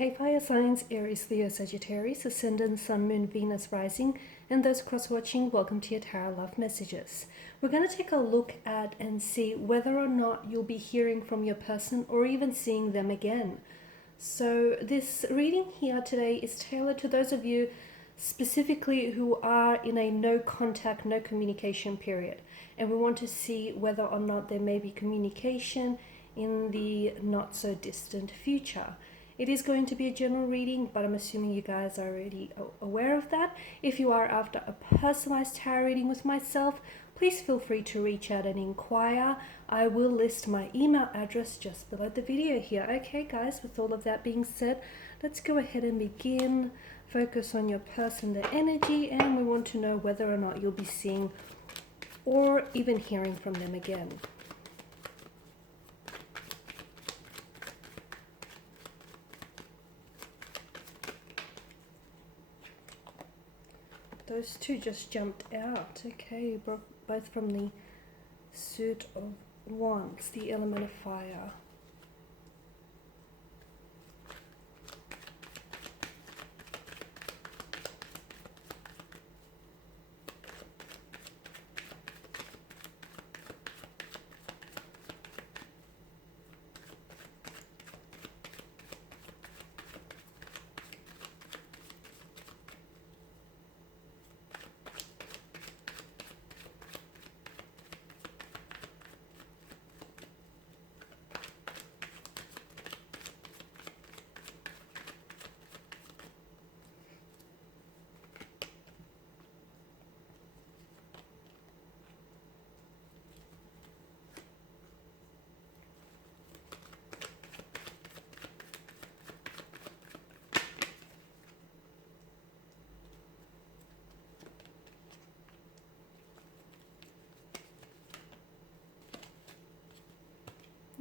Okay, fire signs, Aries, Leo, Sagittarius, Ascendant, Sun, Moon, Venus, Rising, and those cross-watching, welcome to your Tarot Love Messages. We're going to take a look at and see whether or not you'll be hearing from your person or even seeing them again. So this reading here today is tailored to those of you specifically who are in a no contact, no communication period. And we want to see whether or not there may be communication in the not so distant future. It is going to be a general reading, but I'm assuming you guys are already aware of that. If you are after a personalized tarot reading with myself, please feel free to reach out and inquire. I will list my email address just below the video here. Okay guys, with all of that being said, let's go ahead and begin. Focus on your person, their energy, and we want to know whether or not you'll be seeing or even hearing from them again. Those two just jumped out. Okay, both from the suit of wands, the element of fire.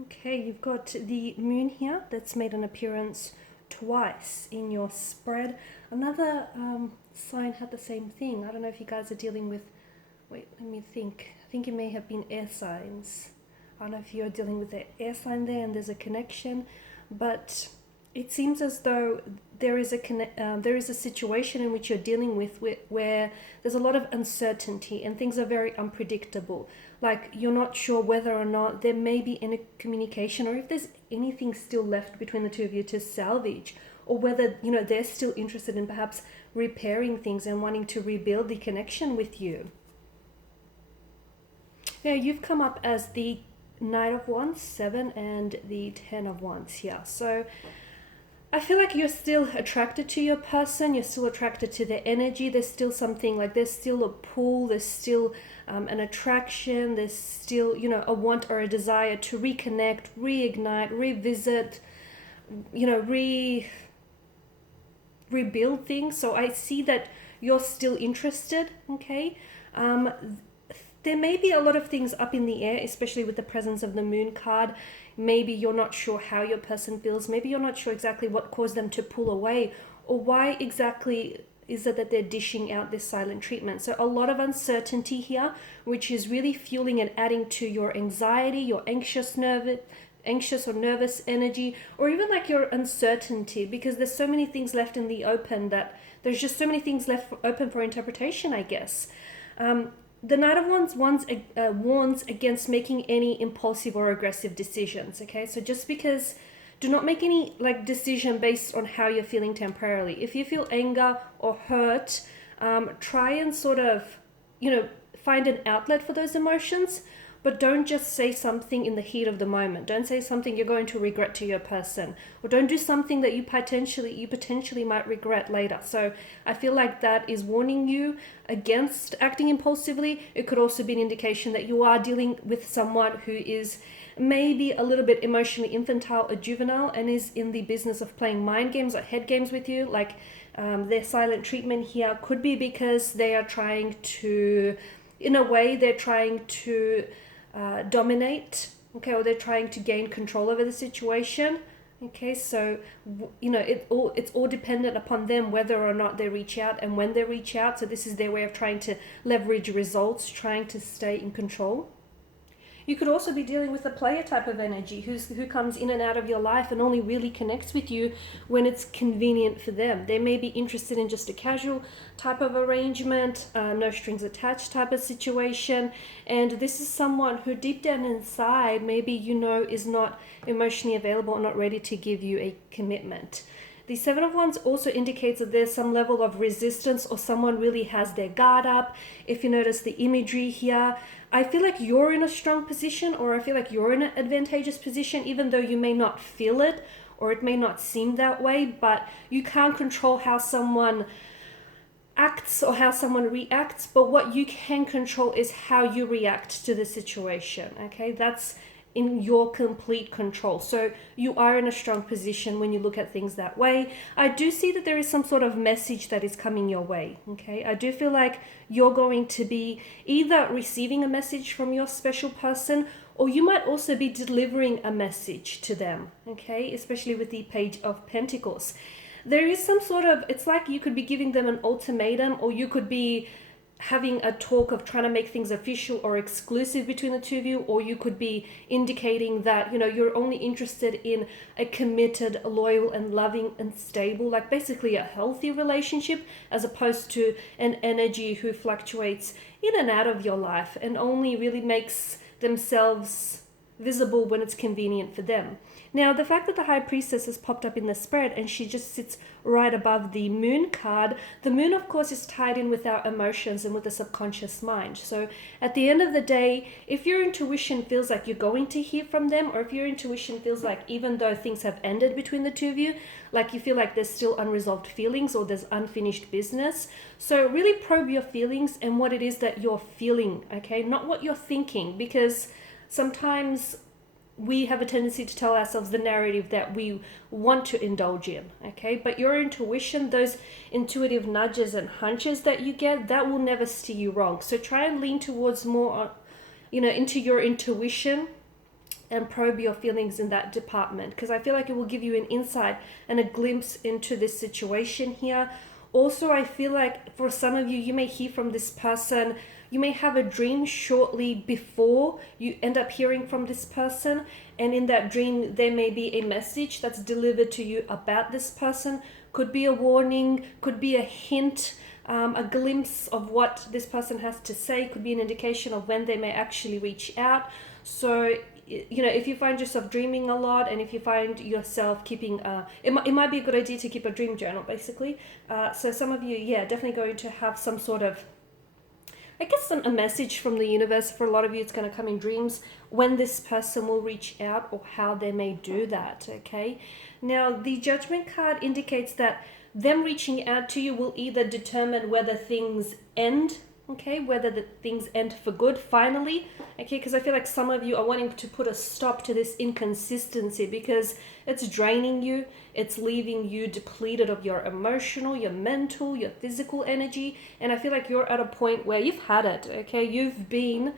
Okay, you've got the moon here that's made an appearance twice in your spread. Another sign had the same thing. I don't know if you guys are dealing with, wait, let me think. I think it may have been air signs. I don't know if you're dealing with the air sign there and there's a connection, but it seems as though there is a situation in which you're dealing with where there's a lot of uncertainty and things are very unpredictable. Like you're not sure whether or not there may be any communication or if there's anything still left between the two of you to salvage, or whether, you know, they're still interested in perhaps repairing things and wanting to rebuild the connection with you. Now you've come up as the Knight of Wands, 7, and the 10 of Wands here. So I feel like you're still attracted to your person, you're still attracted to their energy, there's still something, like there's still a pull, there's still an attraction, there's still, you know, a want or a desire to reconnect, reignite, revisit, you know, rebuild things. So I see that you're still interested, okay? There may be a lot of things up in the air, especially with the presence of the moon card. Maybe you're not sure how your person feels. Maybe you're not sure exactly what caused them to pull away, or why exactly is it that they're dishing out this silent treatment. So a lot of uncertainty here, which is really fueling and adding to your anxiety, your anxious or nervous energy, or even like your uncertainty, because there's so many things left in the open that there's just so many things left open for interpretation, I guess. The Knight of Wands warns against making any impulsive or aggressive decisions, okay? So just because, do not make any like decision based on how you're feeling temporarily. If you feel anger or hurt, try and sort of, you know, find an outlet for those emotions, but don't just say something in the heat of the moment. Don't say something you're going to regret to your person, or don't do something that you potentially might regret later. So I feel like that is warning you against acting impulsively. It could also be an indication that you are dealing with someone who is maybe a little bit emotionally infantile or juvenile and is in the business of playing mind games or head games with you. Like their silent treatment here could be because they are trying to, in a way, they're trying to dominate, okay, or they're trying to gain control over the situation, okay? So, you know, it's all dependent upon them whether or not they reach out and when they reach out. So this is their way of trying to leverage results, trying to stay in control. You could also be dealing with a player type of energy who comes in and out of your life and only really connects with you when it's convenient for them. They may be interested in just a casual type of arrangement, no strings attached type of situation. And this is someone who deep down inside, maybe is not emotionally available and not ready to give you a commitment. The Seven of Wands also indicates that there's some level of resistance, or someone really has their guard up. If you notice the imagery here, I feel like you're in a strong position, or I feel like you're in an advantageous position, even though you may not feel it, or it may not seem that way, but you can't control how someone acts or how someone reacts, but what you can control is how you react to the situation, okay? That's in your complete control. So you are in a strong position when you look at things that way. I do see that there is some sort of message that is coming your way, okay? I do feel like you're going to be either receiving a message from your special person, or you might also be delivering a message to them, okay? Especially with the Page of Pentacles. There is some sort of, it's like you could be giving them an ultimatum, or you could be having a talk of trying to make things official or exclusive between the two of you, or you could be indicating that you're only interested in a committed, loyal and loving and stable, like basically a healthy relationship, as opposed to an energy who fluctuates in and out of your life and only really makes themselves visible when it's convenient for them. Now, the fact that the High Priestess has popped up in the spread and she just sits right above the Moon card, the Moon, of course, is tied in with our emotions and with the subconscious mind. So at the end of the day, if your intuition feels like you're going to hear from them, or if your intuition feels like even though things have ended between the two of you, like you feel like there's still unresolved feelings or there's unfinished business. So really probe your feelings and what it is that you're feeling, okay? Not what you're thinking, because sometimes we have a tendency to tell ourselves the narrative that we want to indulge in, okay? But your intuition, those intuitive nudges and hunches that you get, that will never steer you wrong. So try and lean towards more, into your intuition and probe your feelings in that department, because I feel like it will give you an insight and a glimpse into this situation here. Also, I feel like for some of you, you may hear from this person. You may have a dream shortly before you end up hearing from this person. And in that dream, there may be a message that's delivered to you about this person. Could be a warning, could be a hint, a glimpse of what this person has to say. Could be an indication of when they may actually reach out. So, if you find yourself dreaming a lot, and if you find yourself keeping, it might be a good idea to keep a dream journal, basically. So some of you, definitely going to have some sort of, I guess, a message from the universe. For a lot of you, it's going to come in dreams when this person will reach out or how they may do that, okay? Now, the Judgment card indicates that them reaching out to you will either determine whether things end, okay, whether the things end for good finally, okay, because I feel like some of you are wanting to put a stop to this inconsistency because it's draining you, it's leaving you depleted of your emotional, your mental, your physical energy, and I feel like you're at a point where you've had it, okay, you've been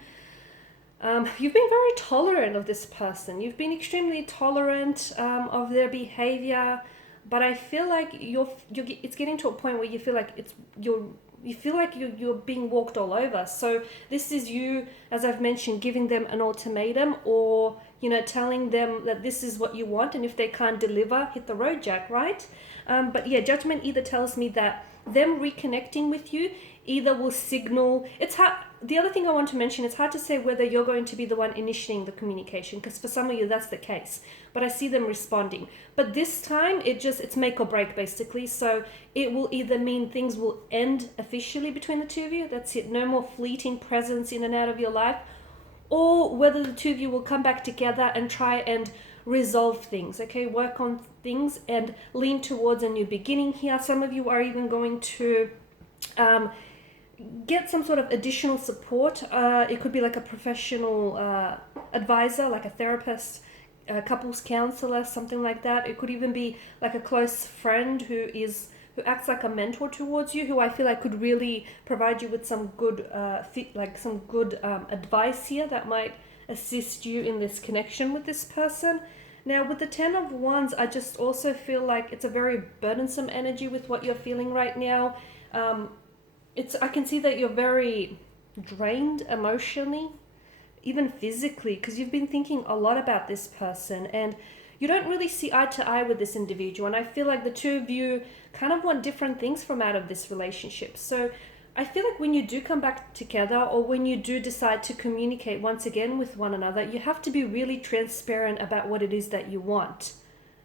very tolerant of this person, you've been extremely tolerant of their behavior, but I feel like it's getting to a point where you feel like you're being walked all over. So this is you, as I've mentioned, giving them an ultimatum, or telling them that this is what you want, and if they can't deliver, hit the road, Jack, right? But Judgment either tells me that them reconnecting with you either will signal, it's hard. The other thing I want to mention, it's hard to say whether you're going to be the one initiating the communication, because for some of you that's the case, but I see them responding. But this time it's make or break, basically. So it will either mean things will end officially between the two of you, that's it, no more fleeting presence in and out of your life, or whether the two of you will come back together and try and resolve things, okay, work on things and lean towards a new beginning here. Some of you are even going to get some sort of additional support. It could be like a professional advisor, like a therapist, a couples counselor, something like that. It could even be like a close friend who acts like a mentor towards you, who I feel like could really provide you with some good advice here that might assist you in this connection with this person. Now, with the Ten of Wands, I just also feel like it's a very burdensome energy with what you're feeling right now. I can see that you're very drained emotionally. even physically, because you've been thinking a lot about this person and you don't really see eye to eye with this individual. And I feel like the two of you kind of want different things from out of this relationship. So I feel like when you do come back together, or when you do decide to communicate once again with one another, you have to be really transparent about what it is that you want.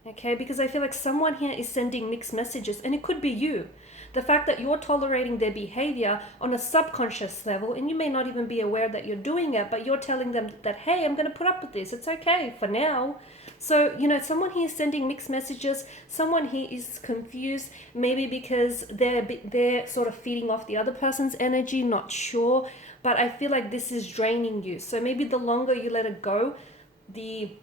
Okay, because I feel like someone here is sending mixed messages, and it could be you. The fact that you're tolerating their behavior on a subconscious level, and you may not even be aware that you're doing it, but you're telling them that, hey, I'm going to put up with this. It's okay for now. So, someone here is sending mixed messages. Someone here is confused, maybe because they're sort of feeding off the other person's energy, not sure. But I feel like this is draining you. So maybe the longer you let it go, the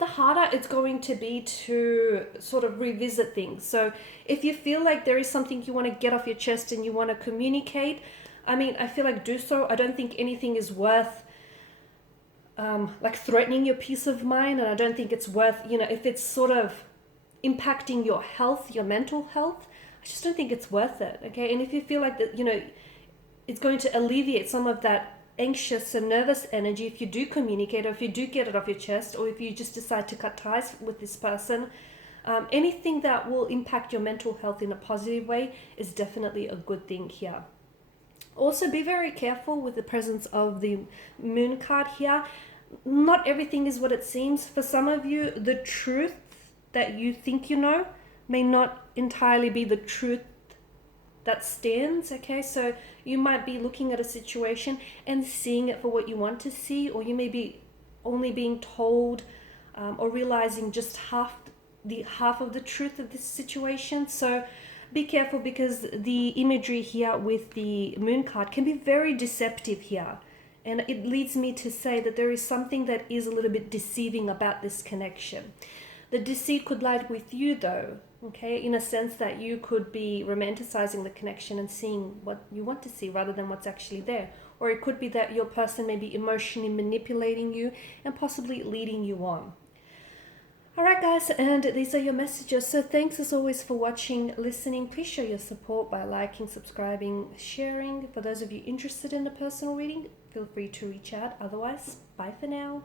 harder it's going to be to sort of revisit things. So if you feel like there is something you want to get off your chest and you want to communicate, I feel like do so. I don't think anything is worth like threatening your peace of mind, and I don't think it's worth, if it's sort of impacting your health, your mental health, I just don't think it's worth it. Okay. And if you feel like that, it's going to alleviate some of that anxious and nervous energy if you do communicate, or if you do get it off your chest, or if you just decide to cut ties with this person, anything that will impact your mental health in a positive way is definitely a good thing here. Also, be very careful with the presence of the moon card here. Not everything is what it seems. For some of you, the truth that you think you know may not entirely be the truth that stands. Okay, so you might be looking at a situation and seeing it for what you want to see, or you may be only being told or realizing just half of the truth of this situation. So be careful, because the imagery here with the moon card can be very deceptive here, and it leads me to say that there is something that is a little bit deceiving about this connection. The deceit could lie with you though, okay, in a sense that you could be romanticizing the connection and seeing what you want to see rather than what's actually there. Or it could be that your person may be emotionally manipulating you and possibly leading you on. Alright guys, and these are your messages. So thanks as always for watching, listening. Please show your support by liking, subscribing, sharing. For those of you interested in a personal reading, feel free to reach out. Otherwise, bye for now.